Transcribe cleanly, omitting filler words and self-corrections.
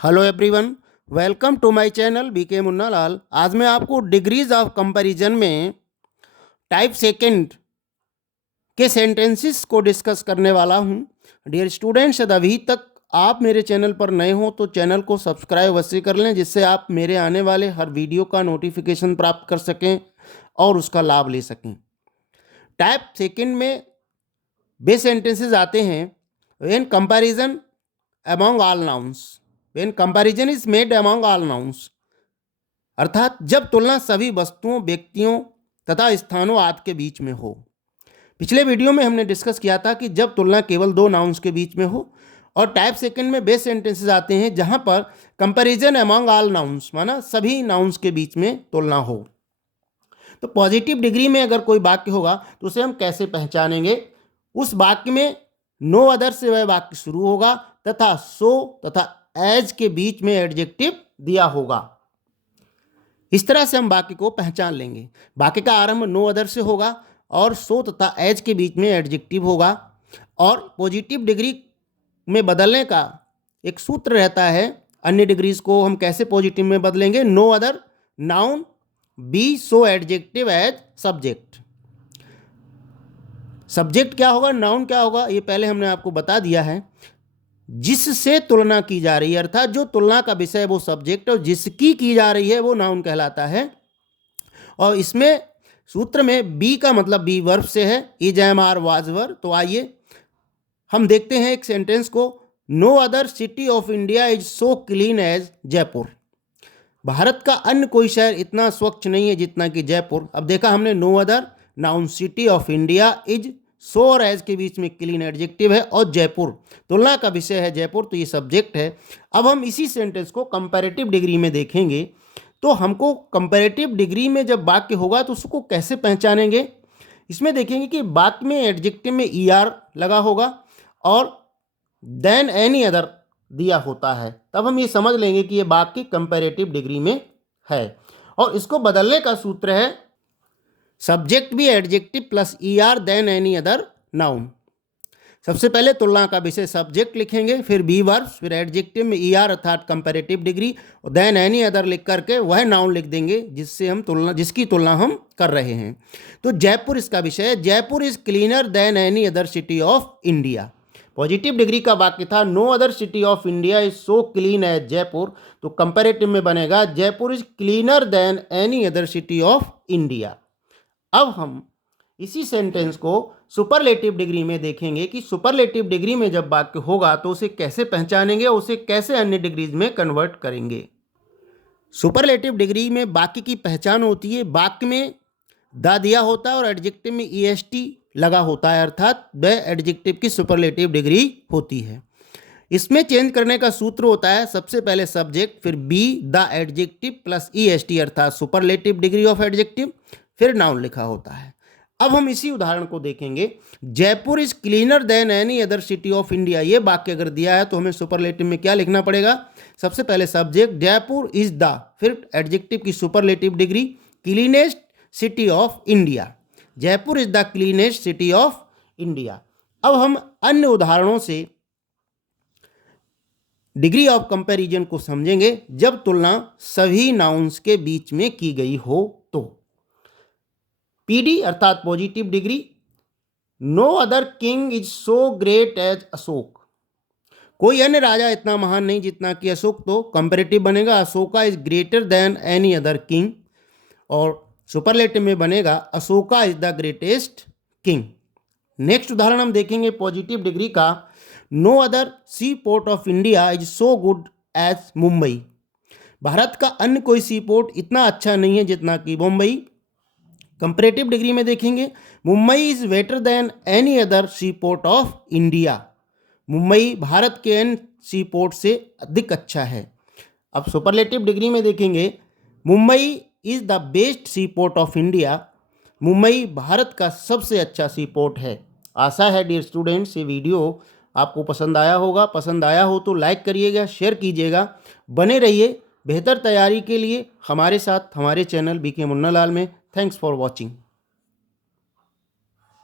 Hello everyone, welcome to my channel BK Munna Lal. आज मैं आपको डिग्रीज ऑफ कंपैरिजन में टाइप सेकंड के सेंटेंसेस को डिस्कस करने वाला हूं। डियर स्टूडेंट्स, यदि अभी तक आप मेरे चैनल पर नए हो तो चैनल को सब्सक्राइब अवश्य कर लें, जिससे आप मेरे आने वाले हर वीडियो का नोटिफिकेशन प्राप्त कर सकें और उसका लाभ ले सकें। टाइप सेकंड में बे सेंटेंसेस आते हैं when comparison among all nouns, when comparison is made among all nouns, अर्थात जब तुलना सभी वस्तुओं, व्यक्तियों तथा स्थानों आदि के बीच में हो। पिछले वीडियो में हमने डिस्कस किया था कि जब तुलना केवल दो नाउन्स के बीच में हो, और टाइप सेकंड में बेस सेंटेंसेस आते हैं जहां पर कंपैरिजन अमॉन्ग ऑल नाउन्स माना सभी नाउन्स के बीच में तुलना हो। तो पॉजिटिव डिग्री में अगर कोई वाक्य होगा तो उसे हम कैसे पहचानेंगे? उस वाक्य में नो अदर से वह वाक्य शुरू होगा तथा सो तथा एज के बीच में एडजेक्टिव दिया होगा। इस तरह से हम वाक्य को पहचान लेंगे। वाक्य का आरंभ नो अदर से होगा और सो तथा एज के बीच में एडजेक्टिव होगा। और पॉजिटिव डिग्री में बदलने का एक सूत्र रहता है। अन्य डिग्रीज को हम कैसे पॉजिटिव में बदलेंगे? नो अदर नाउन बी सो एडजेक्टिव एज सब्जेक्ट। सब्जेक्ट क्या होगा, नाउन क्या होगा, ये पहले हमने आपको बता दिया है। जिससे तुलना की जा रही है, अर्थात जो तुलना का विषय है वो सब्जेक्ट, और जिसकी की जा रही है वो नाउन कहलाता है। और इसमें सूत्र में बी का मतलब बी वर्ब से है, is am are was were. तो आइए हम देखते हैं एक सेंटेंस को। No other city of India is so clean as Jaipur. Bharat का अन्य कोई शहर इतना स्वच्छ नहीं है जितना कि जयपुर। अब देखा हमने no other known city of India is so और एज के बीच में क्लीन एडजेक्टिव है, और जयपुर तुलना का विषय है जयपुर, तो ये सब्जेक्ट है। अब हम इसी सेंटेंस को कंपैरेटिव डिग्री में देखेंगे। तो हमको कंपैरेटिव डिग्री में जब वाक्य होगा तो उसको कैसे पहचानेंगे? इसमें देखेंगे कि वाक्य में एडजेक्टिव में ER लगा होगा और देन एनी अदर दिया होता है, तब हम ये समझ लेंगे कि ये वाक्य कंपैरेटिव डिग्री में है। और इसको बदलने का सूत्र है सब्जेक्ट भी adjective plus ER than any other noun. सबसे पहले तुलना का विषय सब्जेक्ट लिखेंगे, फिर बी वर्ब, फिर एडजेक्टिव में ER अर्थात कंपैरेटिव डिग्री, और देन एनी अदर लिख करके वह नाउन लिख देंगे जिसकी तुलना हम कर रहे हैं। तो जयपुर इसका विषय है। Jaipur is cleaner than any other city of India. Positive degree का वाक्य था no other city of India is so clean as Jaipur. तो कंपैरेटिव में बनेगा Jaipur is cleaner than any other city of India. अब हम इसी सेंटेंस को सुपरलेटिव डिग्री में देखेंगे कि सुपरलेटिव डिग्री में जब वाक्य होगा तो उसे कैसे पहचानेंगे, उसे कैसे अन्य डिग्रीज में कन्वर्ट करेंगे। सुपरलेटिव डिग्री में वाक्य की पहचान होती है, वाक्य में द दिया होता है और एडजेक्टिव में EST लगा होता है, अर्थात वह एडजेक्टिव की सुपरलेटिव डिग्री होती है। इसमें चेंज करने का सूत्र होता है सबसे पहले सब्जेक्ट, फिर be the adjective plus EST अर्थात सुपरलेटिव डिग्री ऑफ एडजेक्टिव, फिर नाउन लिखा होता है। अब हम इसी उदाहरण को देखेंगे। Jaipur is cleaner than any other city of India, ये वाक्य अगर दिया है तो हमें सुपरलेटिव में क्या लिखना पड़ेगा? सबसे पहले सब्जेक्ट, जयपुर इज द, फिर एडजेक्टिव की superlative degree, cleanest city of India. Jaipur is the cleanest city of India. अब हम अन्य उदाहरणों से डिग्री ऑफ कंपैरिजन को समझेंगे जब तुलना सभी नाउन्स के बीच में की गई हो तो। PD अर्थात positive degree, no other king is so great as Ashok. कोई अन्य राजा इतना महान नहीं जितना कि अशोक। तो कंपैरेटिव बनेगा Ashoka is greater than any other king, और सुपरलेटिव में बनेगा Ashoka is the greatest king. Next उदाहरण हम देखेंगे पॉजिटिव डिग्री का। No other sea port of India is so good as Mumbai. Bharat का अन्य कोई सी पोर्ट इतना अच्छा नहीं है जितना कि मुंबई। कंपैरेटिव डिग्री में देखेंगे Mumbai is better than any other sea port of India. Mumbai Bharat के अन्य सी पोर्ट से अधिक अच्छा है। अब सुपरलेटिव डिग्री में देखेंगे Mumbai is the best sea port of India. Mumbai Bharat का सबसे अच्छा सी पोर्ट है। आशा है डियर स्टूडेंट्स ये वीडियो आपको पसंद आया होगा। पसंद आया हो तो लाइक करिएगा, शेयर कीजिएगा। बने रहिए बेहतर तैयारी के लिए हमारे साथ हमारे चैनल बीके मुन्ना लाल में। Thanks for watching.